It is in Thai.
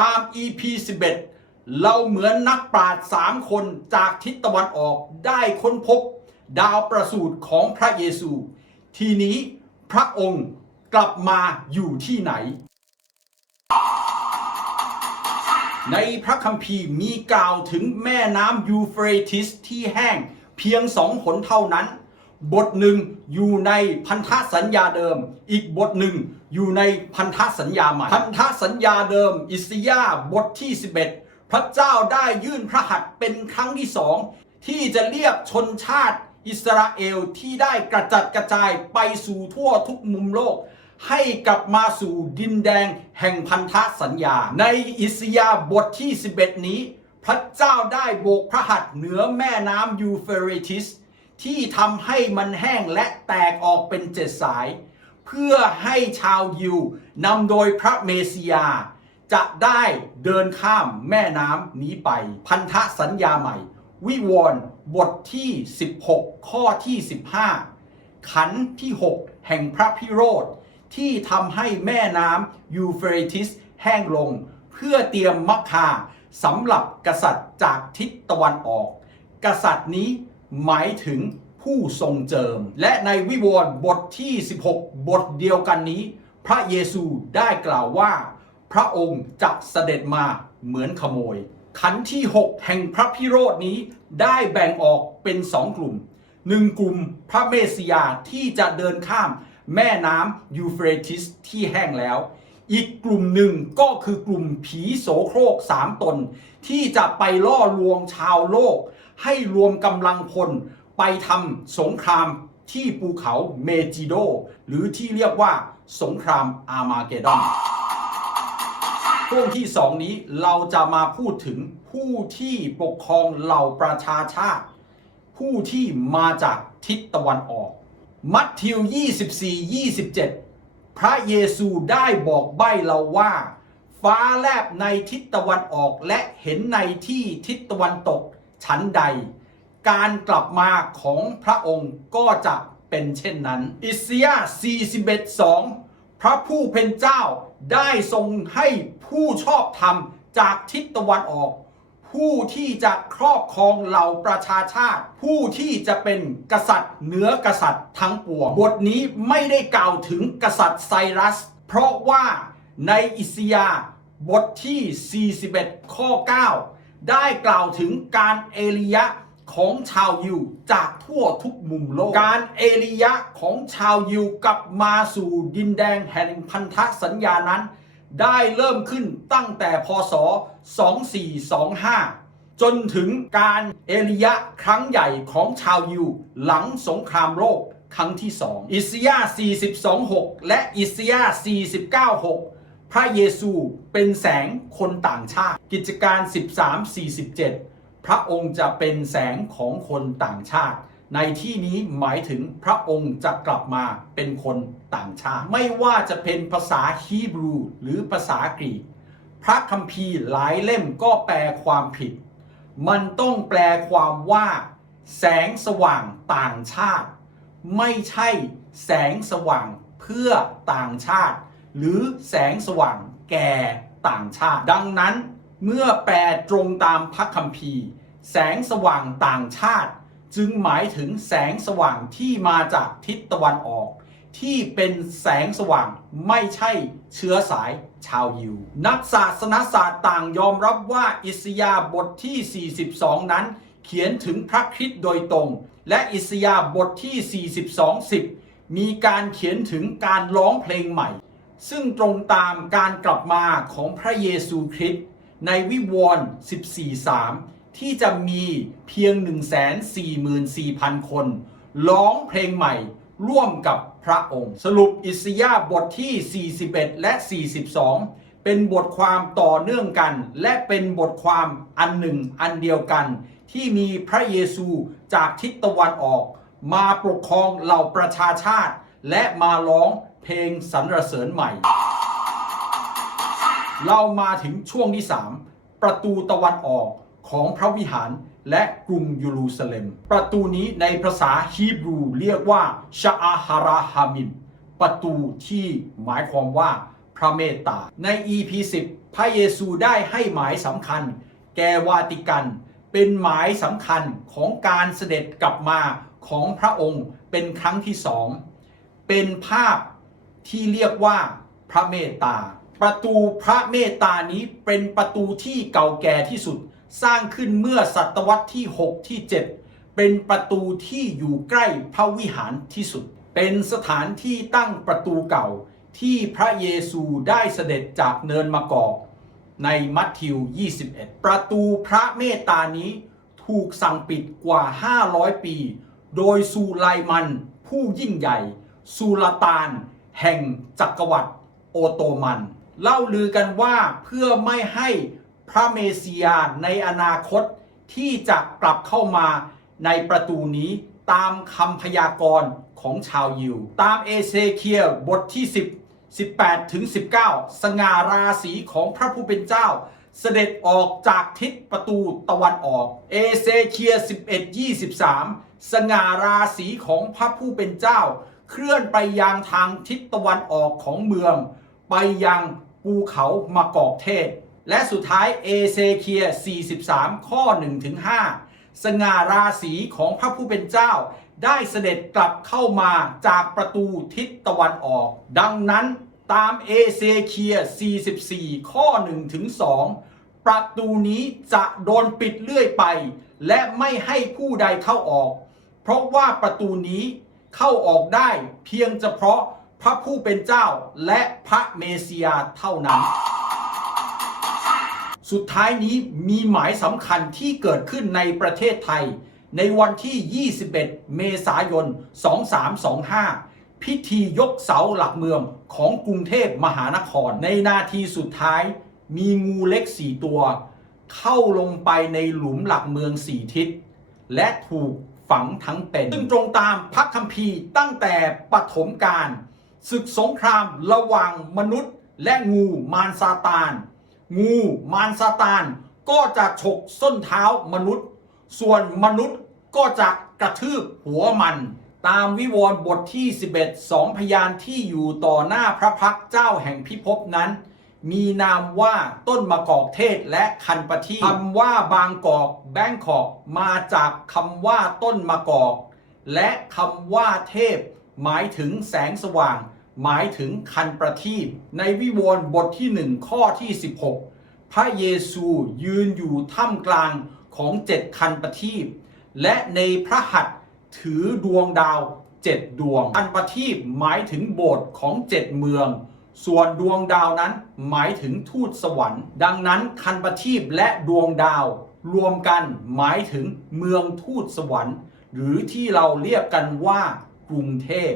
ตาม EP 11 เราเหมือนนักปราชญ์สามคนจากทิศตะวันออกได้ค้นพบ ดาวประสูติของพระเยซู ทีนี้พระองค์กลับมาอยู่ที่ไหน ในพระคัมภีร์มีกล่าวถึงแม่น้ำยูเฟรติสที่แห้งเพียงสองหนเท่านั้น บทหนึ่งอยู่ในพันธสัญญาเดิม อีกบทหนึ่งอยู่ในพันธสัญญาใหม่ พันธสัญญาเดิม อิสยาบทที่ 11 พระเจ้าได้ยื่นพระหัตถ์เป็นครั้งที่สองที่จะเรียกชนชาติอิสราเอลที่ได้กระจัดกระจายไปสู่ทั่วทุกมุมโลก ให้กลับมาสู่ดินแดงแห่งพันธสัญญา ในอิสยาบทที่ 11 นี้ พระเจ้าได้โบกพระหัตถ์เหนือแม่น้ำยูเฟรติส ที่ทำให้มันแห้งและแตกออกเป็นเจ็ดสาย เพื่อให้ชาวยิวนำโดยพระเมสสิยา จะได้เดินข้ามแม่น้ำนี้ไป พันธสัญญาใหม่ วิวรณ์บทที่ 16 ข้อที่ 15 ขันที่ 6 แห่งพระพิโรธ ที่ทำให้แม่น้ำยูเฟรติสแห้งลง เพื่อเตรียมมักคาสำหรับกษัตริย์จากทิศตะวันออก กษัตริย์นี้ หมายถึงผู้ทรงเจิม และในวิวรณ์บทที่ 16 บทเดียวกันนี้ พระเยซูได้กล่าวว่า พระองค์จะเสด็จมาเหมือนขโมย ขันที่ 6 แห่งพระพิโรธนี้ได้แบ่งออกเป็นสองกลุ่มหนึ่งกลุ่มพระเมสสิยาที่จะเดินข้ามแม่น้ำยูเฟรติสที่แห้งแล้ว อีกกลุ่มหนึ่งก็คือกลุ่มผีโสโครกสามตน ที่จะไปล่อลวงชาวโลก ให้รวมกำลังพลไปทำสงครามที่ภูเขาเมจิโด หรือที่เรียกว่าสงครามอาร์มาเกดอนช่วงที่สองนี้เราจะมาพูดถึงผู้ที่ปกครองเหล่าประชาชาติ ผู้ที่มาจากทิศตะวันออก มัทธิว 24 27 พระเยซูได้บอกใบ้เราว่า ฟ้าแลบในทิศตะวันออกและเห็นในที่ทิศตะวันตกชั้นใด การกลับมาของพระองค์ก็จะเป็นเช่นนั้น อิสยาห์ 41 2 พระผู้เป็นเจ้าได้ทรงให้ผู้ชอบธรรมจากทิศตะวันออก ผู้ที่จะครอบครองเหล่าประชาชาติ ผู้ที่จะเป็นกษัตริย์เหนือกษัตริย์ทั้งปวงบทนี้ไม่ได้กล่าวถึงกษัตริย์ไซรัส เพราะว่าในอิสยาบทที่ 41 ข้อ 9 ได้กล่าวถึงการเอลียะของชาวยิวจากทั่วทุกมุมโลก การเอลียะของชาวยิวกลับมาสู่ดินแดงแห่งพันธสัญญานั้น ได้เริ่มขึ้นตั้งแต่พศ 2425 จนถึงการเอลียะครั้งใหญ่ของชาวยิวหลังสงครามโลกครั้งที่สองอิสยาห์42.6 และอิสยาห์49.6 พระเยซูเป็นแสงคนต่างชาติ กิจการ 13.47 พระองค์จะเป็นแสงของคนต่างชาติ ในที่นี้หมายถึงพระองค์จะกลับมาเป็นคนต่างชาติ ไม่ว่าจะเป็นภาษาฮีบรูหรือภาษากรีก พระคัมภีร์หลายเล่มก็แปลความผิด มันต้องแปลความว่า แสงสว่างต่างชาติ ไม่ใช่แสงสว่างเพื่อต่างชาติ หรือแสงสว่างแก่ต่างชาติ ดังนั้นเมื่อแปลตรงตามพระคัมภีร์ แสงสว่างต่างชาติ จึงหมายถึงแสงสว่างที่มาจากทิศตะวันออก ที่เป็นแสงสว่างไม่ใช่เชื้อสายชาวยิว นักศาสนศาสตร์ต่างยอมรับว่าอิสยาบทที่ 42 นั้น เขียนถึงพระคริสต์โดยตรง และอิสยาบทที่ 42 10 มีการเขียนถึงการร้องเพลงใหม่ ซึ่งตรงตามการกลับมาของพระเยซูคริสต์ในวิวรณ์14.3 ที่จะมีเพียง 144,000 คน ร้องเพลงใหม่ร่วมกับพระองค์ สรุปอิสยาบทที่ 41 และ 42 เป็นบทความต่อเนื่องกัน และเป็นบทความอันหนึ่งอันเดียวกัน ที่มีพระเยซูจากทิศตะวันออก มาปกครองเหล่าประชาชาติ และมาร้องเพลงสรรเสริญใหม่ เรามาถึงช่วงที่ 3 ประตูตะวันออก ของพระวิหารและกรุงเยรูซาเล็ม ประตูนี้ในภาษาฮีบรูเรียกว่าชาอาฮาราฮามิมประตูที่หมายความว่าพระเมตตา ใน EP 10 พระเยซูได้ให้หมายสำคัญ แก่วาติกัน เป็นหมายสำคัญของการเสด็จกลับมาของพระองค์เป็นครั้งที่สอง เป็นภาพที่เรียกว่าพระเมตตา ประตูพระเมตตานี้เป็นประตูที่เก่าแก่ที่สุด สร้างขึ้นเมื่อศตวรรษที่ 6 ที่ 7 เป็นประตูที่อยู่ใกล้พระวิหารที่สุด เป็นสถานที่ตั้งประตูเก่าที่พระเยซูได้เสด็จจากเนินมะกอกในมัทธิว 21 ประตูพระเมตตานี้ถูกสั่งปิดกว่า 500 ปี โดยซูไลมันผู้ยิ่งใหญ่ ซูลตาน แห่งจักรวรรดิโอโตมัน เล่าลือกันว่าเพื่อไม่ให้ พระเมสสิยาในอนาคตที่จะกลับเข้ามาในประตูนี้ตามคำพยากรณ์ของชาวยิว ตามเอเซเคียลบทที่ 10 18ถึง19 สง่าราศีของพระผู้เป็นเจ้า เสด็จออกจากทิศประตูตะวันออก เอเซเคีย11 23 สง่าราศีของพระผู้เป็นเจ้า เคลื่อนไปยังทางทิศตะวันออกของเมือง ไปยังภูเขามากอกเทศ และสุดท้ายเอเซเคีย 43 ข้อ 1 ถึง 5 สง่าราศีของพระผู้เป็นเจ้า ได้เสด็จกลับเข้ามาจากประตูทิศตะวันออก ดังนั้นตามเอเซเคีย 44 ข้อ 1 ถึง 2 ประตูนี้จะโดนปิดเรื่อยไป และไม่ให้ผู้ใดเข้าออก เพราะว่าประตูนี้เข้าออกได้เพียงเฉพาะพระผู้เป็นเจ้าและพระเมสสิยาเท่านั้น สุดท้ายนี้มีหมายสำคัญที่เกิดขึ้นในประเทศไทย ในวันที่ 21 เมษายน 2325 พิธียกเสาหลักเมืองของกรุงเทพมหานคร ในนาทีสุดท้าย มีงูเล็กสี่ตัว เข้าลงไปในหลุมหลักเมืองสี่ทิศ และถูกฝังทั้งเป็นซึ่งตรงตามพระคัมภีร์ตั้งแต่ปฐมกาลศึกสงครามระหว่างมนุษย์และงูมารซาตาน งูมารซาตาน ก็จะฉกส้นเท้ามนุษย์ ส่วนมนุษย์ก็จะกระทืบหัวมัน ตามวิวรณ์บทที่ 11สองพยานที่อยู่ต่อหน้าพระพักเจ้าแห่งพิภพนั้น มีนามว่าต้นมะกอกเทศและคันปะทีคำว่าบางกอกแบงกอกมาจากคำว่าต้นมะกอก และคำว่าเทพ หมายถึงแสงสว่าง หมายถึงคันประทีปในวิวรณ์บทที่หนึ่งข้อที่ 16 พระเยซูยืนอยู่ท่ามกลางของเจ็ดคันประทีปและในพระหัตถ์ถือดวงดาวเจ็ดดวง คันประทีปหมายถึงโบสถ์ของเจ็ดเมือง ส่วนดวงดาวนั้นหมายถึงทูตสวรรค์ ดังนั้นคันประทีปและดวงดาว รวมกันหมายถึงเมืองทูตสวรรค์ หรือที่เราเรียกกันว่ากรุงเทพ